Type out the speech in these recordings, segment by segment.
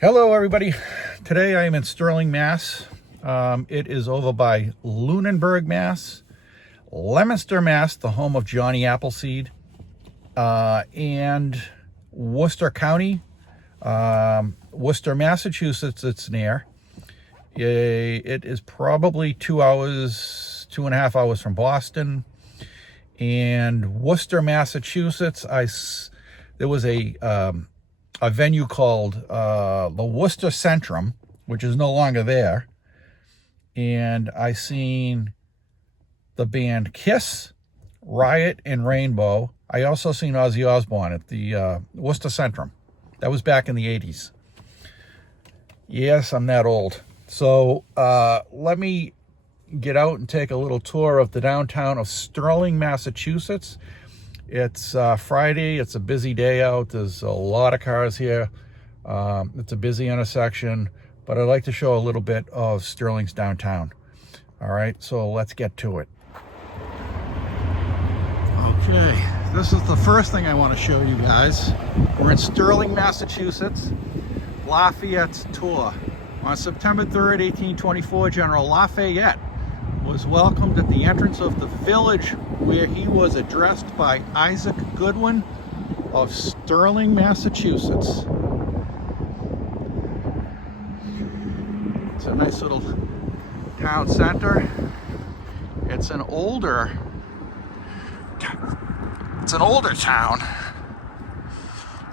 Hello everybody. Today I am in Sterling, Mass. It is over by Lunenburg, Mass, Leominster, Mass, the home of Johhny Appleseed, and Worcester County, Worcester, Massachusetts. It's near. It is probably 2.5 hours from Boston. And Worcester, Massachusetts, there was a venue called the Worcester Centrum, which is no longer there. And I seen the band Kiss, Riot, and Rainbow. I also seen Ozzy Osbourne at the Worcester Centrum. That was back in the 80s. Yes, I'm that old. So let me get out and take a little tour of the downtown of Sterling, Massachusetts. It's Friday. It's a busy day out. There's a lot of cars here. It's a busy intersection, but I'd like to show a little bit of Sterling's downtown. All right, so let's get to it. Okay, this is the first thing I want to show you guys. We're in Sterling, Massachusetts, Lafayette's tour. On September 3rd, 1824, General Lafayette was welcomed at the entrance of the village where he was addressed by Isaac Goodwin of Sterling, Massachusetts. It's a nice little town center. It's an older town.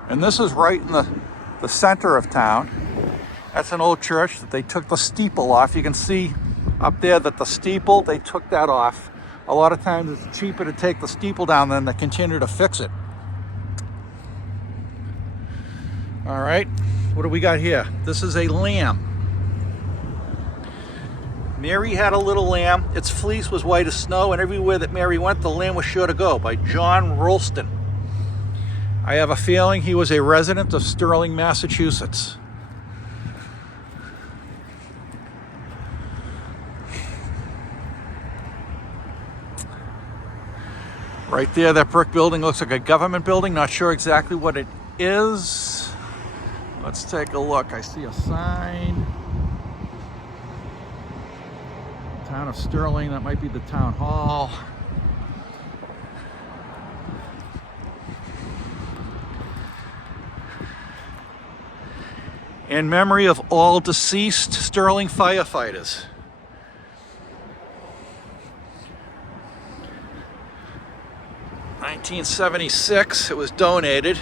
And this is right in the center of town. That's an old church that they took the steeple off. You can see up there that the steeple, they took that off. A lot of times it's cheaper to take the steeple down than to continue to fix it. All right, what do we got here? This is a lamb. Mary had a little lamb. Its fleece was white as snow, and everywhere that Mary went, the lamb was sure to go, by John Ralston. I have a feeling he was a resident of Sterling, Massachusetts. Right there, that brick building looks like a government building. Not sure exactly what it is. Let's take a look. I see a sign. Town of Sterling, that might be the town hall. In memory of all deceased Sterling firefighters. In 1976, it was donated.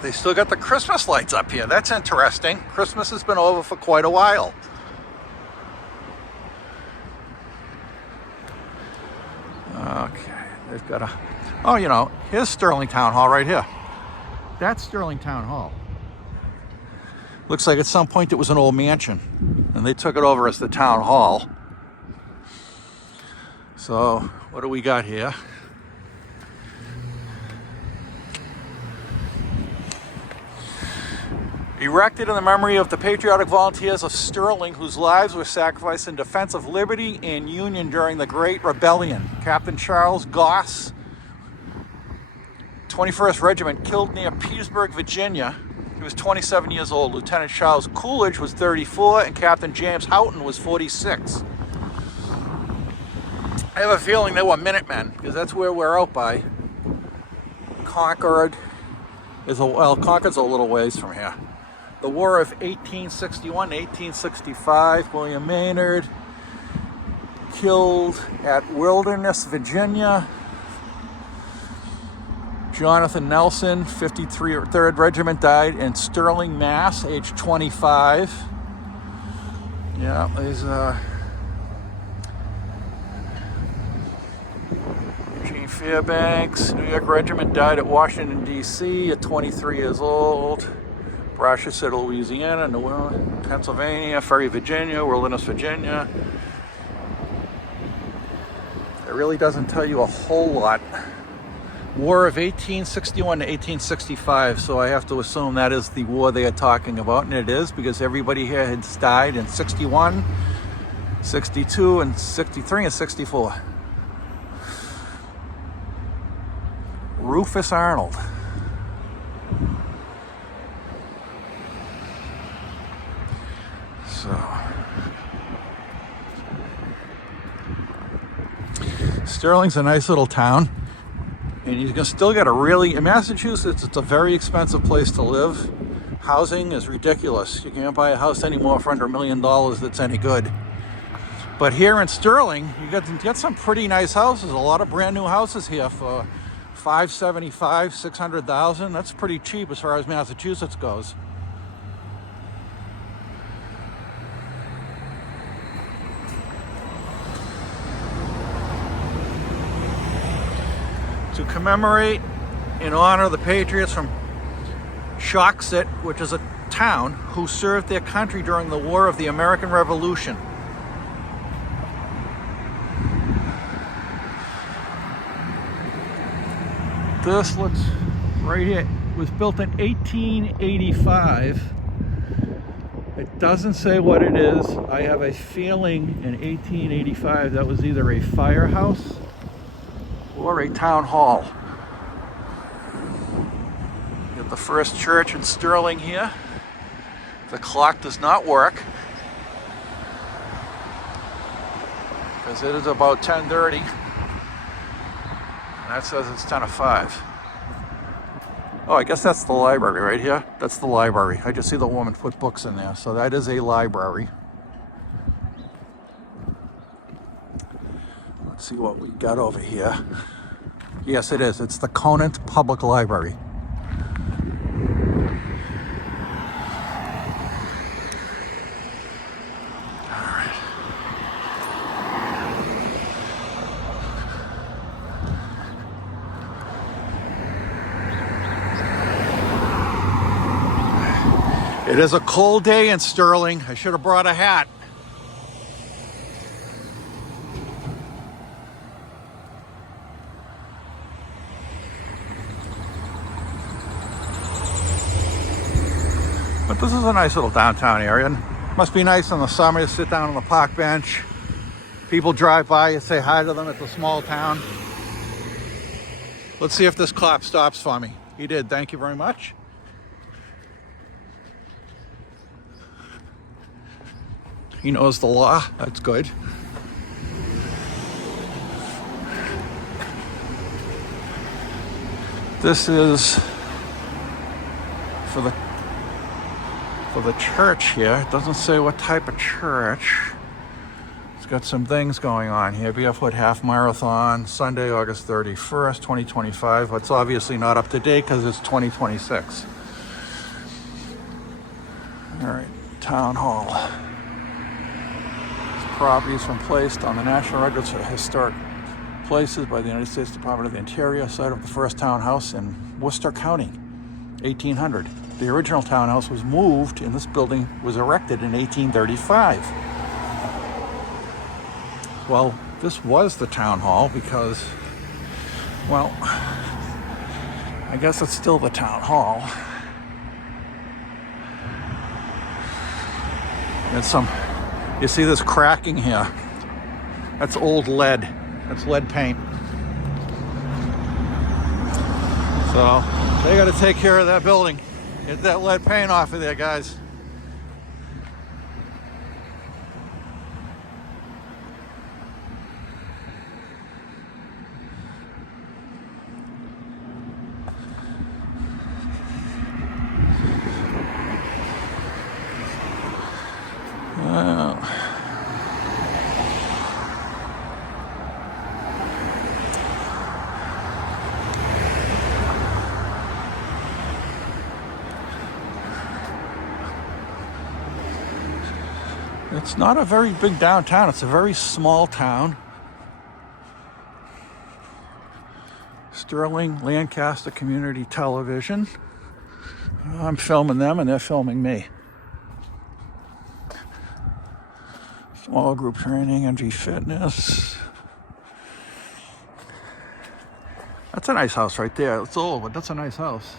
They still got the Christmas lights up here. That's interesting. Christmas has been over for quite a while. Okay, they've got here's Sterling Town Hall right here. That's Sterling Town Hall. Looks like at some point it was an old mansion, and they took it over as the town hall. So, what do we got here? Erected in the memory of the patriotic volunteers of Sterling, whose lives were sacrificed in defense of liberty and union during the Great Rebellion. Captain Charles Goss, 21st Regiment, killed near Petersburg, Virginia. He was 27 years old. Lieutenant Charles Coolidge was 34, and Captain James Houghton was 46. I have a feeling they were Minutemen, because that's where we're out by. Concord's a little ways from here. The War of 1861, 1865, William Maynard, killed at Wilderness, Virginia. Jonathan Nelson, 53rd Regiment, died in Sterling, Mass, age 25. Yeah, there's Fairbanks, New York Regiment, died at Washington, D.C. at 23 years old. Rochester, Louisiana, New Orleans, Pennsylvania, Ferry, Virginia, Wilderness, Virginia. It really doesn't tell you a whole lot. War of 1861 to 1865, so I have to assume that is the war they are talking about, and it is, because everybody here has died in 61, 62, and 63, and 64. Rufus Arnold. Sterling's a nice little town, and you can still get in Massachusetts, it's a very expensive place to live. Housing is ridiculous. You can't buy a house anymore for under $1 million that's any good. But here in Sterling, you get some pretty nice houses. A lot of brand new houses here for $575,000, $600,000. That's pretty cheap as far as Massachusetts goes. To commemorate in honor of the Patriots from Shawxet, which is a town who served their country during the War of the American Revolution. This looks right here. It was built in 1885. It doesn't say what it is. I have a feeling in 1885 that was either a firehouse or a town hall. You got the first church in Sterling here. The clock does not work because it is about 10:30. And that says it's 10:05. Oh, I guess that's the library right here. That's the library. I just see the woman put books in there. So that is a library. Let's see what we got over here. Yes, it is. It's the Conant Public Library. It is a cold day in Sterling. I should have brought a hat. But this is a nice little downtown area. Must be nice in the summer to sit down on the park bench. People drive by, you say hi to them. It's a small town. Let's see if this cop stops for me. He did. Thank you very much. He knows the law. That's good. This is for the church here. It doesn't say what type of church. It's got some things going on here. Barefoot Half Marathon, Sunday, August 31st, 2025. It's obviously not up to date because it's 2026. All right, Town Hall. Properties been placed on the National Register of Historic Places by the United States Department of the Interior, site of the first townhouse in Worcester County, 1800. The original townhouse was moved and this building was erected in 1835. Well, this was the town hall because, well, I guess it's still the town hall. There's some, you see this cracking here? That's old lead. That's lead paint. So they got to take care of that building. Get that lead paint off of there, guys. It's not a very big downtown. It's a very small town. Sterling Lancaster Community Television. I'm filming them and they're filming me. Small group training, MG Fitness. That's a nice house right there. It's old, but that's a nice house.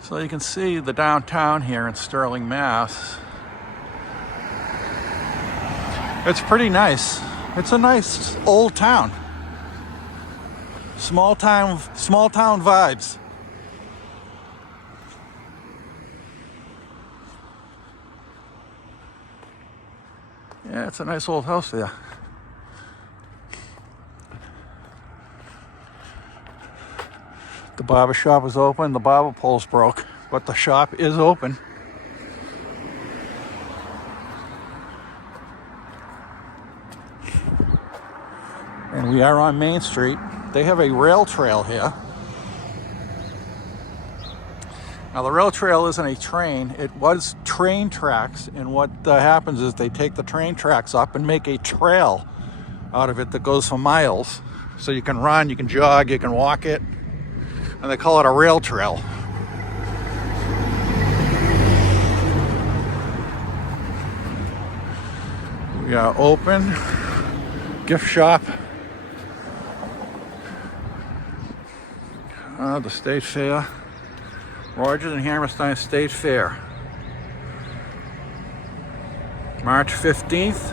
So you can see the downtown here in Sterling, Mass. It's pretty nice. It's a nice old town. Small town vibes. Yeah, it's a nice old house there. The barber shop is open. The barber pole's broke, but the shop is open. And we are on Main Street. They have a rail trail here. Now the rail trail isn't a train, it was train tracks, and what happens is they take the train tracks up and make a trail out of it that goes for miles. So you can run, you can jog, you can walk it, and they call it a rail trail. We are open, gift shop. The State Fair. Rogers and Hammerstein State Fair. March 15th.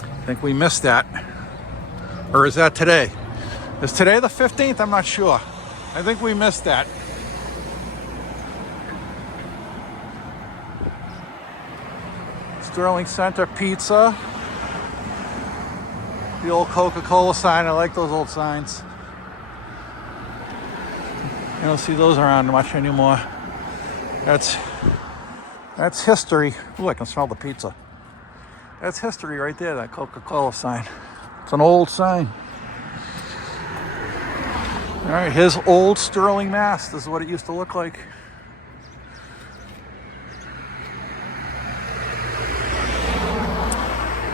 I think we missed that. Or is that today? Is today the 15th? I'm not sure. I think we missed that. Sterling Center Pizza. The old Coca-Cola sign. I like those old signs. You don't see those around much anymore. That's history. Ooh, I can smell the pizza. That's history right there, that Coca-Cola sign. It's an old sign. All right, here's old Sterling, Mass. This is what it used to look like.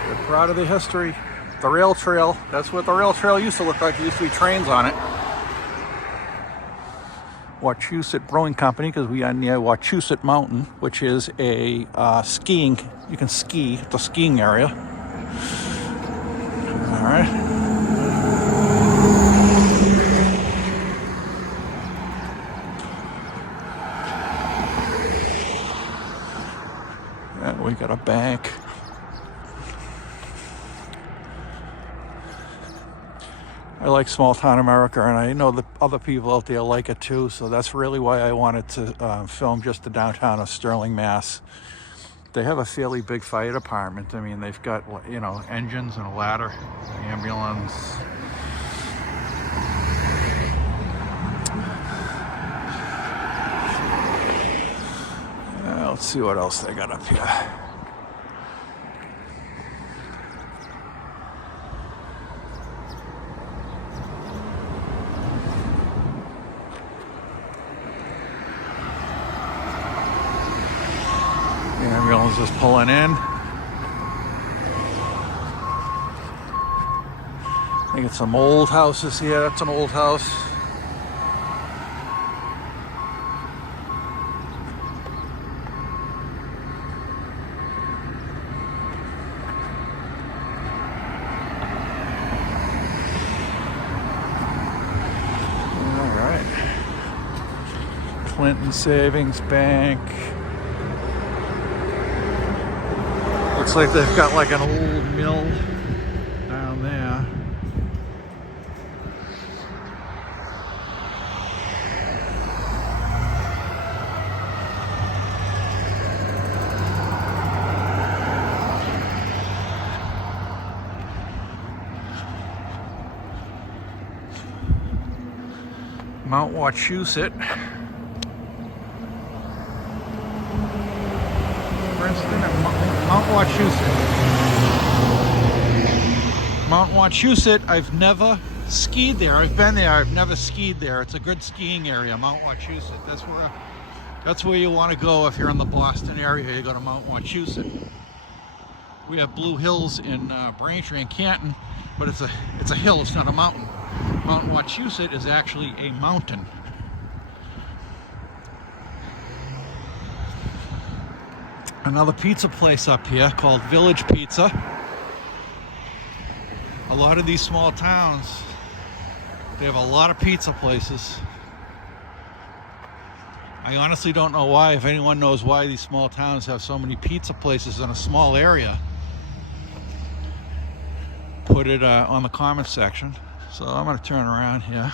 They're proud of the history. The rail trail, that's what the rail trail used to look like. There used to be trains on it. Wachusett Brewing Company, because we are near Wachusett Mountain, which is a skiing. You can ski. It's a skiing area. All right. And we got a bank. I like small town America, and I know that other people out there like it too, so that's really why I wanted to film just the downtown of Sterling, Mass. They have a fairly big fire department. I mean, they've got, you know, engines and a ladder, ambulance. Let's see what else they got up here. The ambulance is pulling in. I think it's some old houses here. That's an old house. All right. Clinton Savings Bank. Looks like they've got like an old mill down there. Mount Wachusett. Princeton and Mount Wachusett. Mount Wachusett, I've never skied there. I've been there, I've never skied there. It's a good skiing area, Mount Wachusett. That's where you want to go if you're in the Boston area. You go to Mount Wachusett. We have Blue Hills in Braintree and Canton, but it's a hill, it's not a mountain. Mount Wachusett is actually a mountain. Another pizza place up here called Village Pizza. A lot of these small towns, they have a lot of pizza places. I honestly don't know why. If anyone knows why these small towns have so many pizza places in a small area, put it on the comment section. So I'm going to turn around here.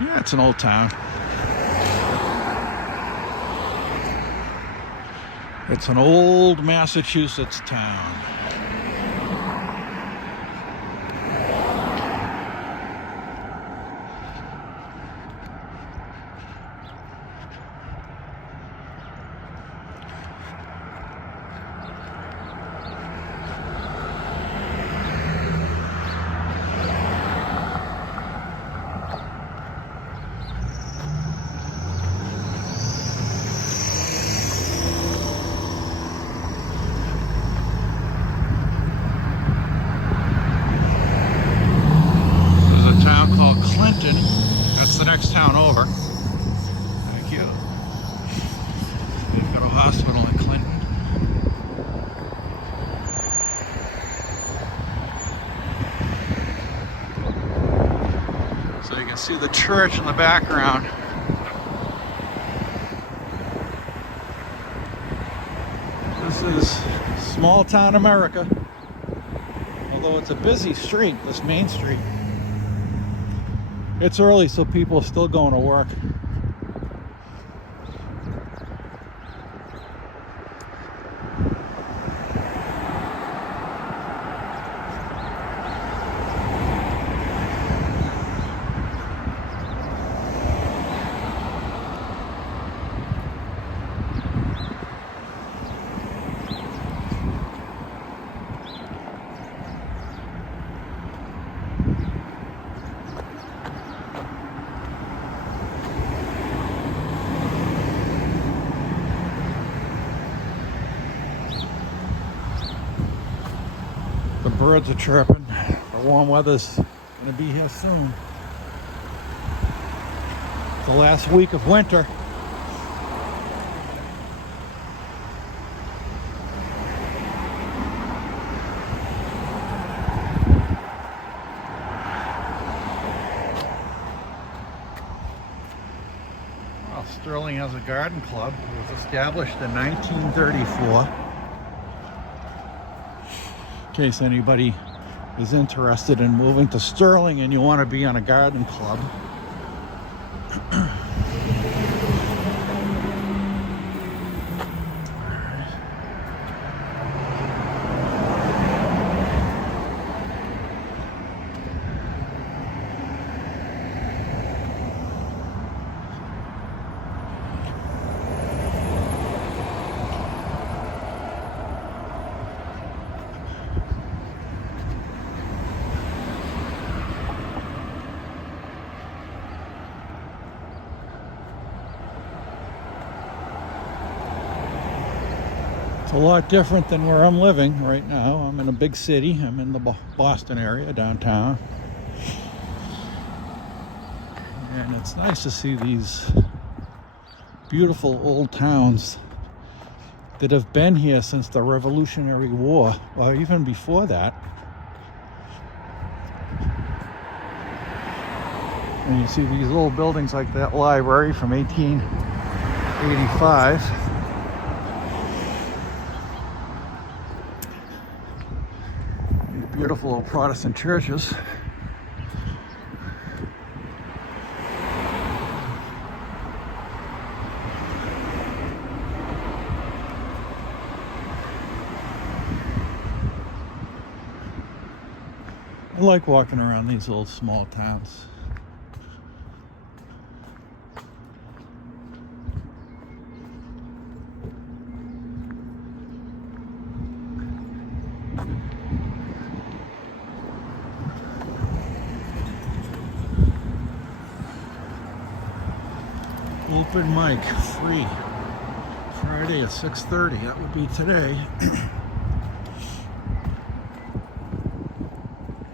Yeah, it's an old town. It's an old Massachusetts town. That's the next town over. Thank you. We've got a hospital in Clinton. So you can see the church in the background. This is small town America. Although it's a busy street, this main street. It's early, so people are still going to work. The birds are chirping. The warm weather's going to be here soon. The last week of winter. Well, Sterling has a garden club. It was established in 1934. In case anybody is interested in moving to Sterling and you want to be on a garden club. It's a lot different than where I'm living right now. I'm in a big city. I'm in the Boston area, downtown. And it's nice to see these beautiful old towns that have been here since the Revolutionary War, or even before that. And you see these old buildings like that library from 1885. Beautiful old Protestant churches. I like walking around these old small towns. Open mic, free, Friday at 6:30. That would be today.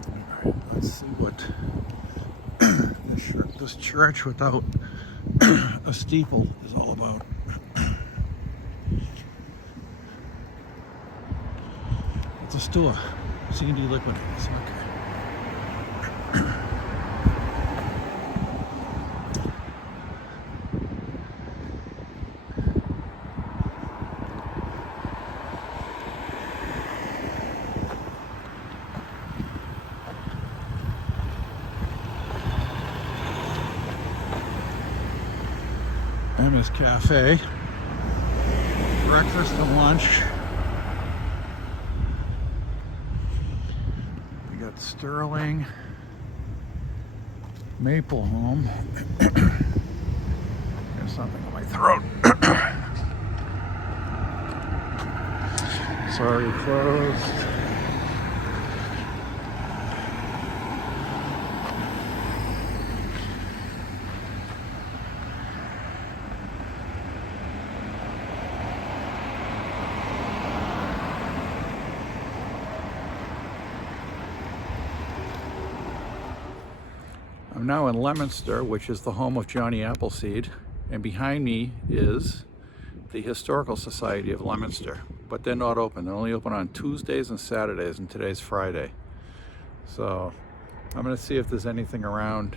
All right, let's see what this church without a steeple is all about. It's a store. C&D Liquidators. Okay. Simon's Cafe. Breakfast and lunch. We got Sterling, Maple Home. There's something in my throat. Sorry, closed. I'm now in Leominster, which is the home of Johhny Appleseed, and behind me is the Historical Society of Leominster, but they're not open. They're only open on Tuesdays and Saturdays, and today's Friday. So I'm going to see if there's anything around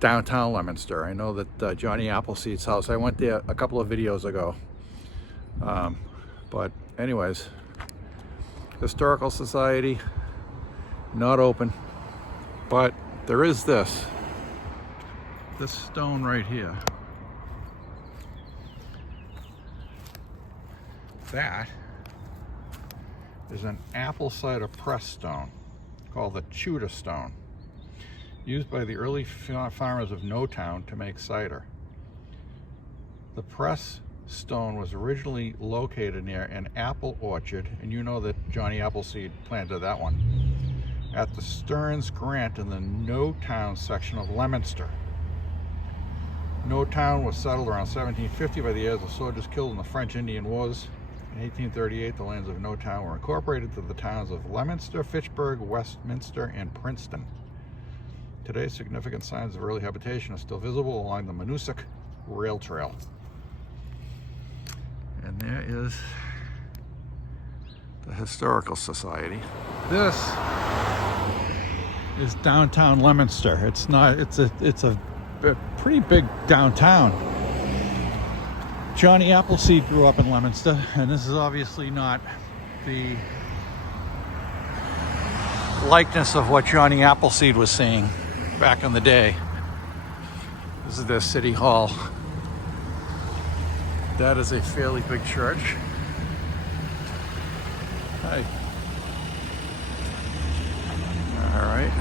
downtown Leominster. I know that Johhny Appleseed's house, I went there a couple of videos ago. But anyways, Historical Society, not open, but there is this stone right here. That is an apple cider press stone called the Tudor stone, used by the early farmers of No Town to make cider. The press stone was originally located near an apple orchard, and you know that Johhny Appleseed planted that one, at the Stearns Grant in the No Town section of Leominster. No Town was settled around 1750 by the heirs of soldiers killed in the French Indian Wars. In 1838, the lands of No Town were incorporated to the towns of Leominster, Fitchburg, Westminster, and Princeton. Today, significant signs of early habitation are still visible along the Manusic Rail Trail. And there is the Historical Society. This is downtown Leominster. It's a pretty big downtown. Johhny Appleseed grew up in Leominster, and this is obviously not the likeness of what Johhny Appleseed was seeing back in the day. This is their city hall. That is a fairly big church. Hi. All right.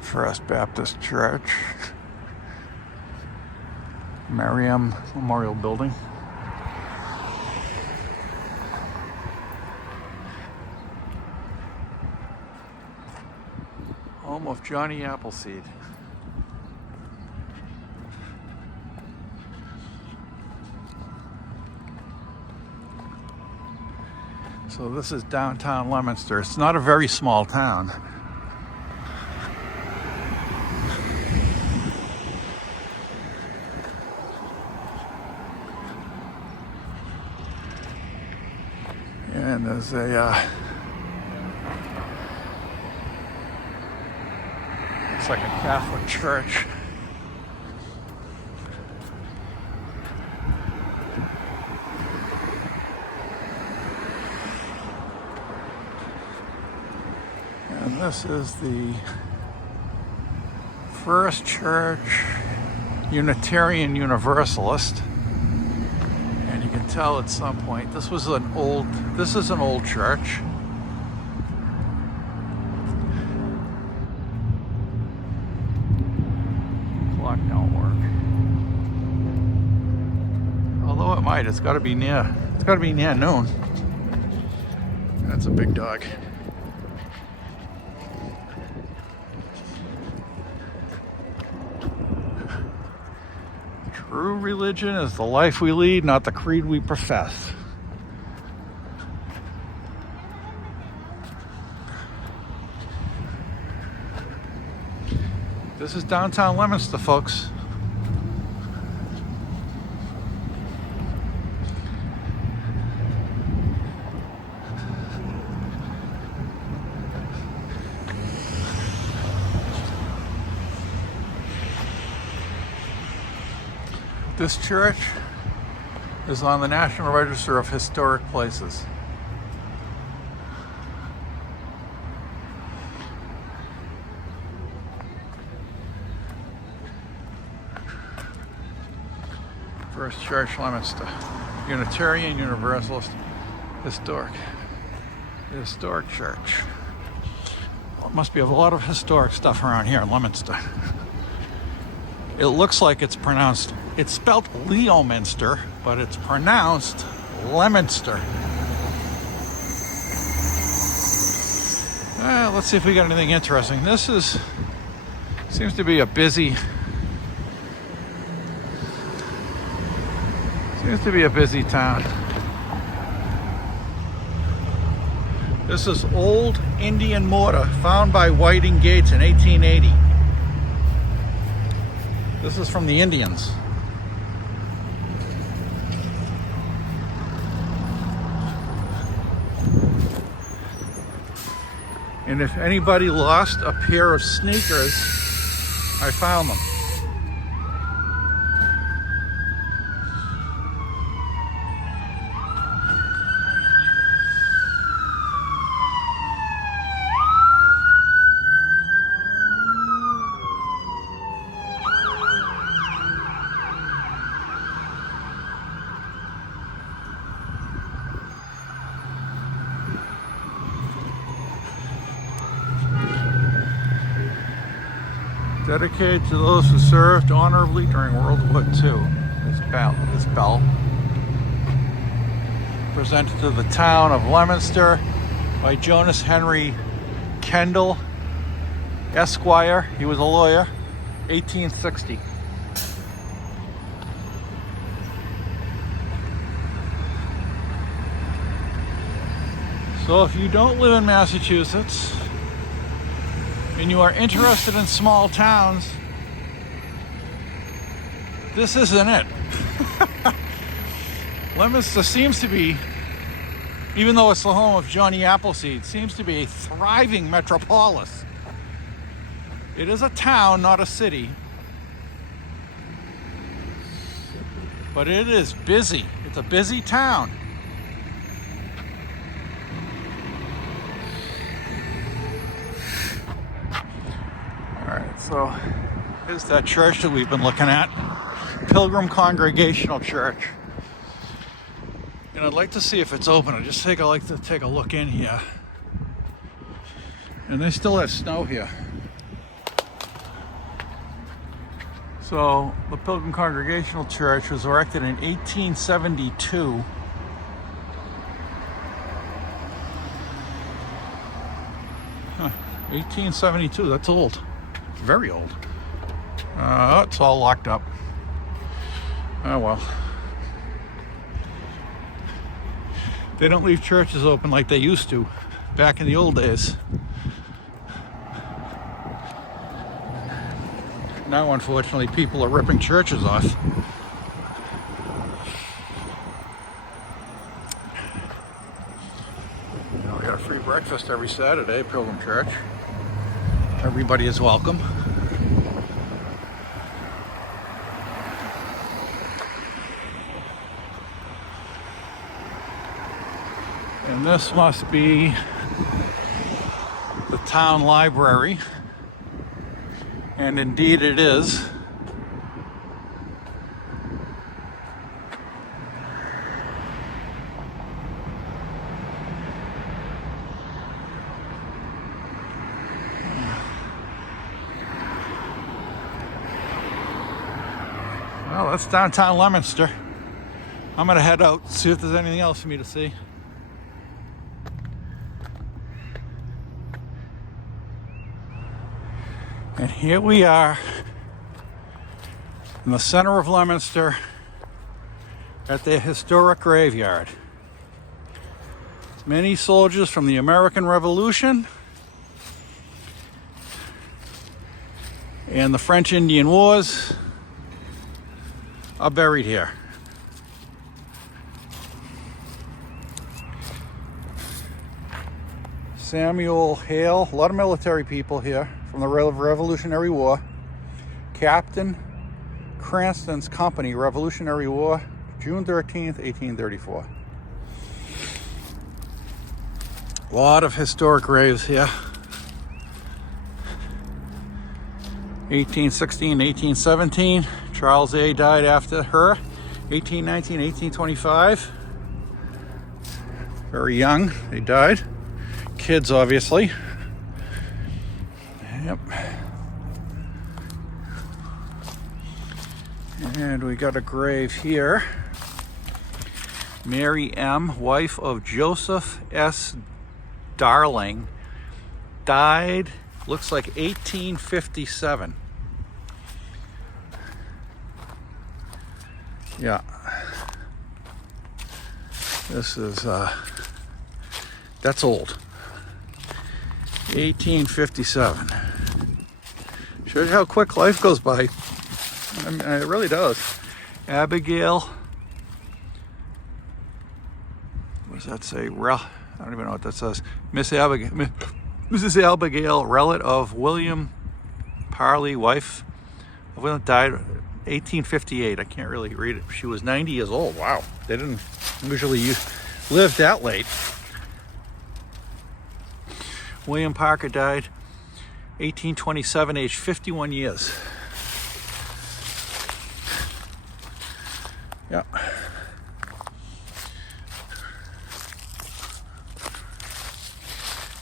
First Baptist Church, Merriam Memorial Building. Home of Johhny Appleseed. So this is downtown Leominster. It's not a very small town. And there's it's like a Catholic church. And this is the First Church Unitarian Universalist. And you can tell at some point, this is an old church. Clock don't work. Although it might, it's gotta be near noon. That's a big dog. True religion is the life we lead, not the creed we profess. This is downtown Leominster, folks. This church is on the National Register of Historic Places. First Church, Leominster. Unitarian Universalist Historic Church. Well, it must be a lot of historic stuff around here in Leominster. It looks like it's pronounced, it's spelled Leominster, but it's pronounced Leominster. Let's see if we got anything interesting. Seems to be a busy town. This is old Indian mortar found by Whiting Gates in 1880. This is from the Indians. And if anybody lost a pair of sneakers, I found them. Dedicated to those who served honorably during World War II. This bell. Presented to the town of Leominster by Jonas Henry Kendall, Esquire. He was a lawyer, 1860. So if you don't live in Massachusetts, and you are interested in small towns, this isn't it. Leominster seems to be, even though it's the home of Johhny Appleseed, seems to be a thriving metropolis. It is a town, not a city. But it is busy. It's a busy town. So here's that church that we've been looking at, Pilgrim Congregational Church. And I'd like to see if it's open. I like to take a look in here. And they still have snow here. So the Pilgrim Congregational Church was erected in 1872. Huh, 1872, that's old. Very old. It's all locked up. Oh well. They don't leave churches open like they used to back in the old days. Now, unfortunately, people are ripping churches off. We got a free breakfast every Saturday, Pilgrim Church. Everybody is welcome. And this must be the town library. And indeed it is. Well, that's downtown Leominster. I'm gonna head out, see if there's anything else for me to see. And here we are in the center of Leominster at the historic graveyard. Many soldiers from the American Revolution and the French Indian Wars are buried here. Samuel Hale, a lot of military people here from the Revolutionary War. Captain Cranston's company, Revolutionary War June 13th, 1834. A lot of historic graves here. 1816, 1817. Charles A. died after her. 1819, 1825. Very young, they died. Kids, obviously. Yep. And we got a grave here. Mary M., wife of Joseph S. Darling, died, looks like 1857. Yeah. This is, that's old. 1857. Shows you how quick life goes by. I mean, it really does. Abigail, what does that say? I don't even know what that says. Mrs. Abigail, relative of William Parley, wife of William, died 1858. I can't really read it. She was 90 years old. Wow. They didn't usually live that late. William Parker died 1827, aged 51 years. Yeah.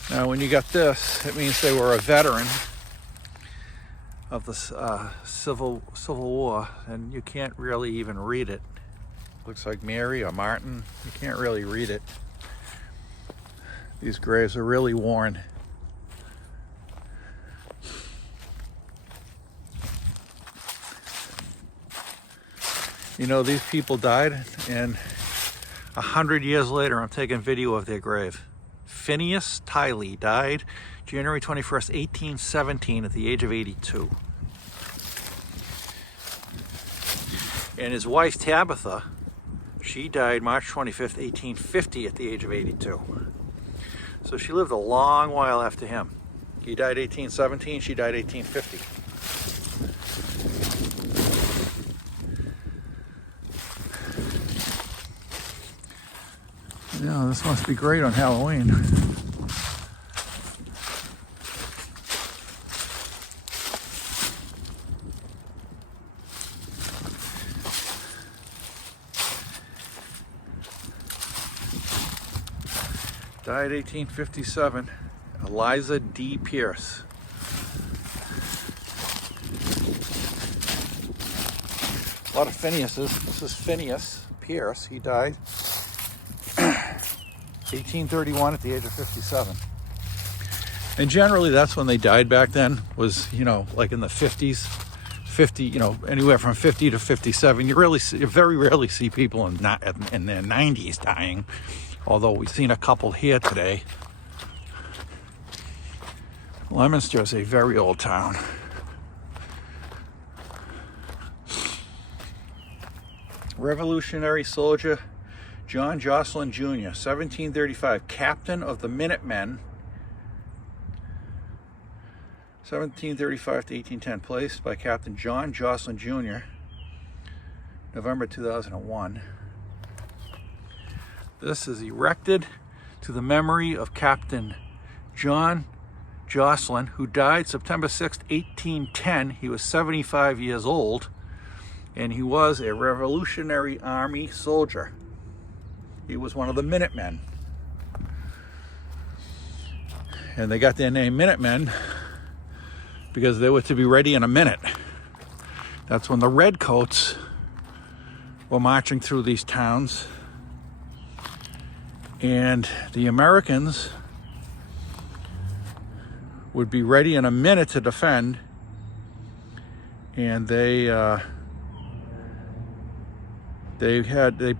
Now, when you got this, it means they were a veteran of the Civil War, and you can't really even read it. Looks like Mary or Martin. You can't really read it. These graves are really worn. You know, these people died, and 100 years later, I'm taking video of their grave. Phineas Tiley died January 21st, 1817 at the age of 82. And his wife, Tabitha, she died March 25th, 1850 at the age of 82. So she lived a long while after him. He died 1817, she died 1850. Yeah, this must be great on Halloween. Died 1857, Eliza D. Pierce. A lot of Phineases. This is Phineas Pierce. He died 1831 at the age of 57. And generally that's when they died back then, was, you know, like in the 50s, 50, you know, anywhere from 50 to 57. You very rarely see people in their 90s dying, although we've seen a couple here today. Leominster is a very old town. Revolutionary soldier John Jocelyn Jr., 1735, captain of the Minutemen, 1735 to 1810, placed by Captain John Jocelyn Jr., November 2001. This is erected to the memory of Captain John Jocelyn, who died September 6, 1810. He was 75 years old, and he was a Revolutionary Army soldier. He was one of the Minutemen. And they got their name Minutemen because they were to be ready in a minute. That's when the Redcoats were marching through these towns, and the Americans would be ready in a minute to defend, and they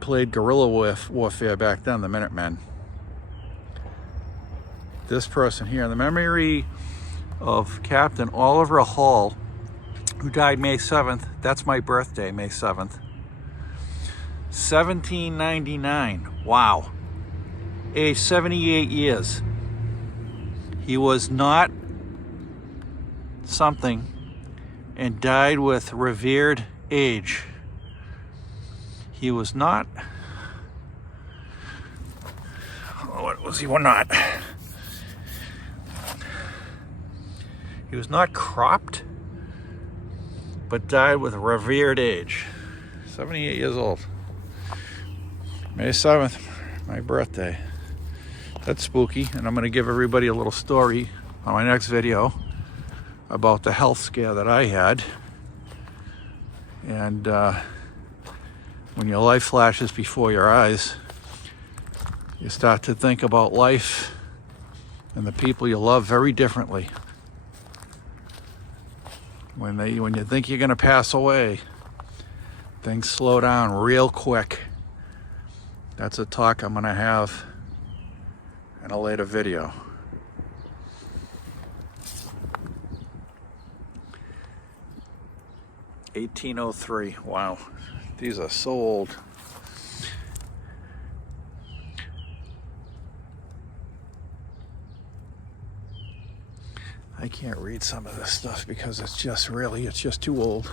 played guerrilla warfare back then, the Minutemen. This person here, in the memory of Captain Oliver Hall, who died May 7th. That's my birthday, May 7th. 1799. Wow. Age 78 years. He was not something and died with revered age. he was not, what was he not? He was not cropped, but died with a revered age. 78 years old. May 7th, my birthday. That's spooky, and I'm going to give everybody a little story on my next video about the health scare that I had. And when your life flashes before your eyes, you start to think about life and the people you love very differently. When you think you're going to pass away, things slow down real quick. That's a talk I'm going to have in a later video. (1803). Wow, these are so old. I can't read some of this stuff because it's just too old.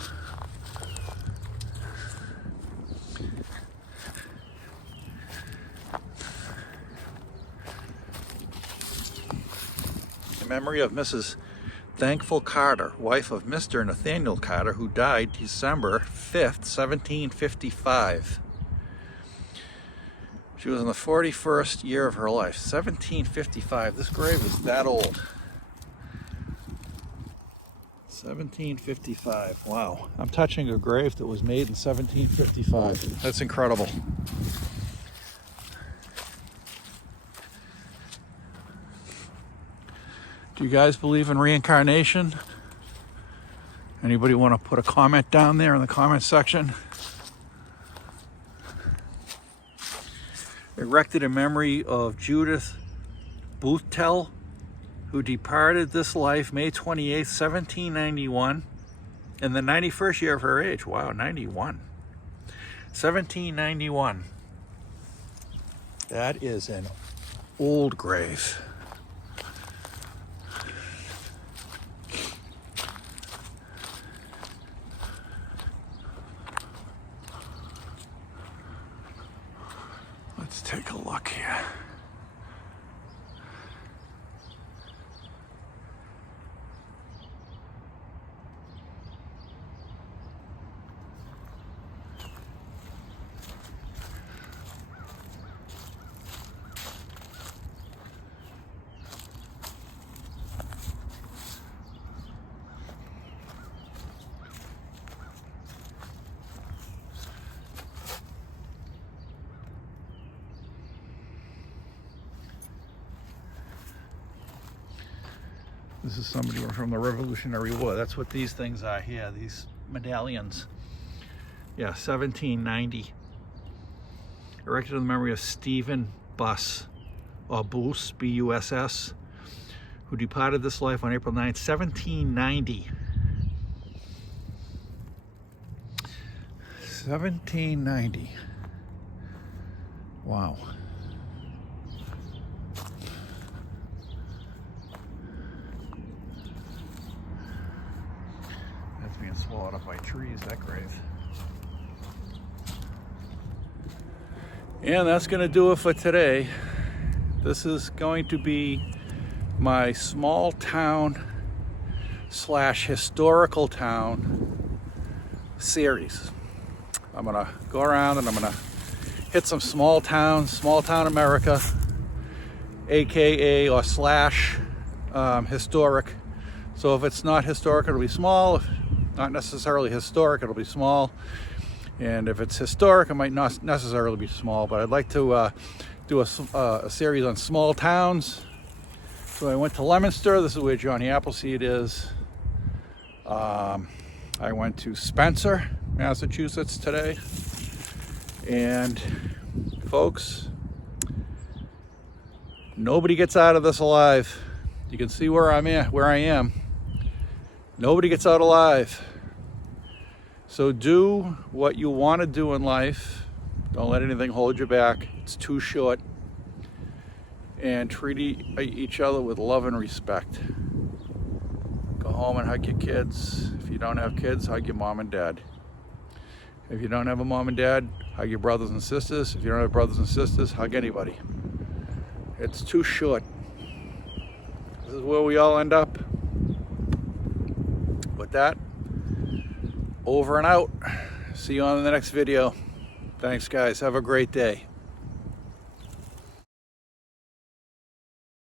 In memory of Mrs. Thankful Carter, wife of Mr. Nathaniel Carter, who died December 5th, 1755. She was in the 41st year of her life. 1755. This grave is that old. 1755. Wow. I'm touching a grave that was made in 1755. That's incredible. Do you guys believe in reincarnation? Anybody want to put a comment down there in the comment section? Erected in memory of Judith Boothtel, who departed this life May 28, 1791, in the 91st year of her age. Wow, 91. 1791. That is an old grave. Let's take a look here. This is somebody from the Revolutionary War. That's what these things are here, these medallions. Yeah, 1790. Erected in the memory of Stephen Buss, or Buss, B-U-S-S, who departed this life on April 9, 1790. 1790. Wow. That's being swallowed up by trees, that grave. And that's going to do it for today. This is going to be my small town / historical town series. I'm going to go around and I'm going to hit some small town America, aka or / historic. So if it's not historic, it'll be small. If not necessarily historic, it'll be small. And if it's historic, it might not necessarily be small, but I'd like to do a series on small towns. So I went to Leominster. This is where Johhny Appleseed is. I went to Spencer, Massachusetts today. And folks, nobody gets out of this alive. You can see where I am. Nobody gets out alive. So do what you want to do in life. Don't let anything hold you back. It's too short. And treat each other with love and respect. Go home and hug your kids. If you don't have kids, hug your mom and dad. If you don't have a mom and dad, hug your brothers and sisters. If you don't have brothers and sisters, hug anybody. It's too short. This is where we all end up. With that, over and out. See you on the next video. Thanks, guys. Have a great day.